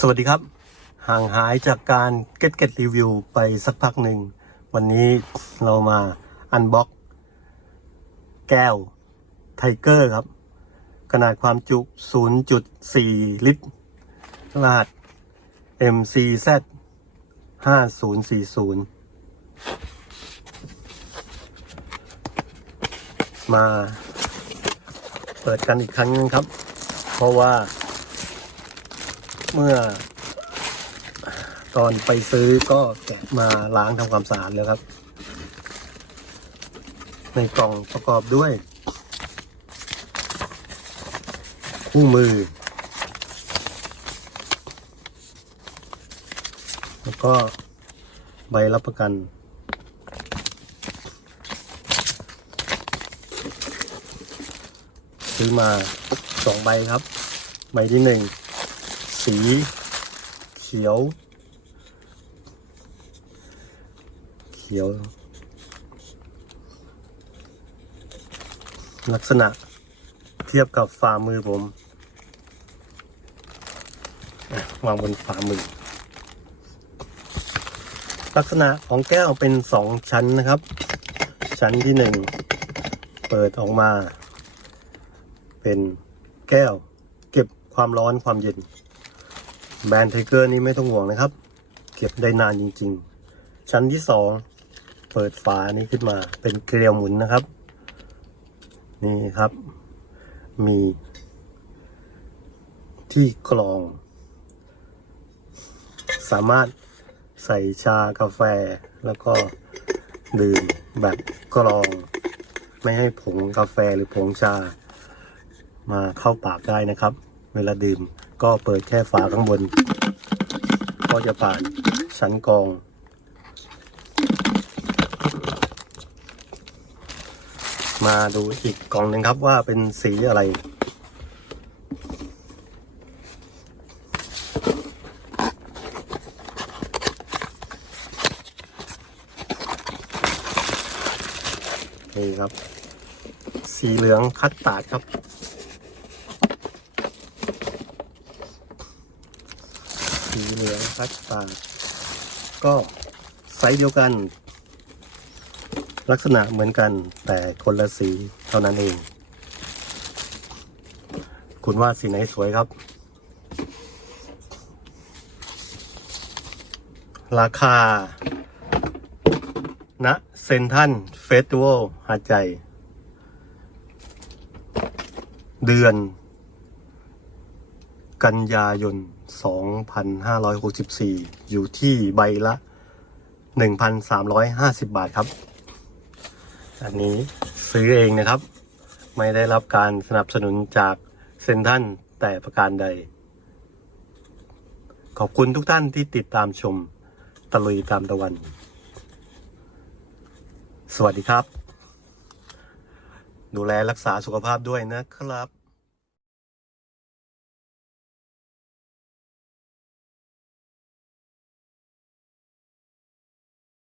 สวัสดีครับ ห่างหายจากการเก็ตเก็ตรีวิวไปสักพักหนึ่ง วันนี้เรามาอันบ็อกแก้วไทเกอร์ครับ ขนาดความจุ 0.4 ลิตร รหัส MCZ 5040 มาเปิดกันอีกครั้งนึงครับ เพราะว่า เมื่อ ตอนไปซื้อก็แกะมาล้างทำความสะอาดแล้วครับ ในกล่องประกอบด้วย คู่มือ แล้วก็ใบรับประกันซื้อมาสองใบครับ ใบที่หนึ่ง สีเขียว เขียว ลักษณะเทียบกับฝ่ามือผมวางบนฝ่ามือ ลักษณะของแก้วเป็นสองชั้นนะครับ ชั้นที่หนึ่งเปิดออกมา เป็นแก้ว เก็บความร้อนความเย็น แบรนด์ไทเกอร์นี้ไม่ต้องห่วงนะครับ เก็บได้นานจริง ๆ ชั้นที่สองเปิดฝานี้ขึ้นมาเป็นเกลียวหมุนนะครับ นี่ครับ มีที่กรอง สามารถใส่ชากาแฟแล้วก็ดื่มแบบกรอง ไม่ให้ผงกาแฟหรือผงชา มาเข้าปากได้นะครับ เวลาดื่ม ก็เปิดแค่ฝาข้างบน ก็จะผ่านชั้นกอง มาดูอีกกล่องหนึ่งครับว่าเป็นสีอะไรนี่ครับ สีเหลืองคัดตาดครับ สีเหลืองคัดตาร์ดก็ไซส์เดียวกัน ลักษณะเหมือนกันแต่คนละสีเท่านั้นเอง คุณว่าสีไหนสวยครับ ราคาณเซนทันเฟสติวัลหาดใหญ่เดือน กันยายน 2564 อยู่ที่ใบละ 1,350 บาทครับ อันนี้ซื้อเองนะครับ ไม่ได้รับการสนับสนุนจากเซนทันแต่ประการใด ขอบคุณทุกท่านที่ติดตามชมตะลุยตามตะวัน สวัสดีครับ ดูแลรักษาสุขภาพด้วยนะครับ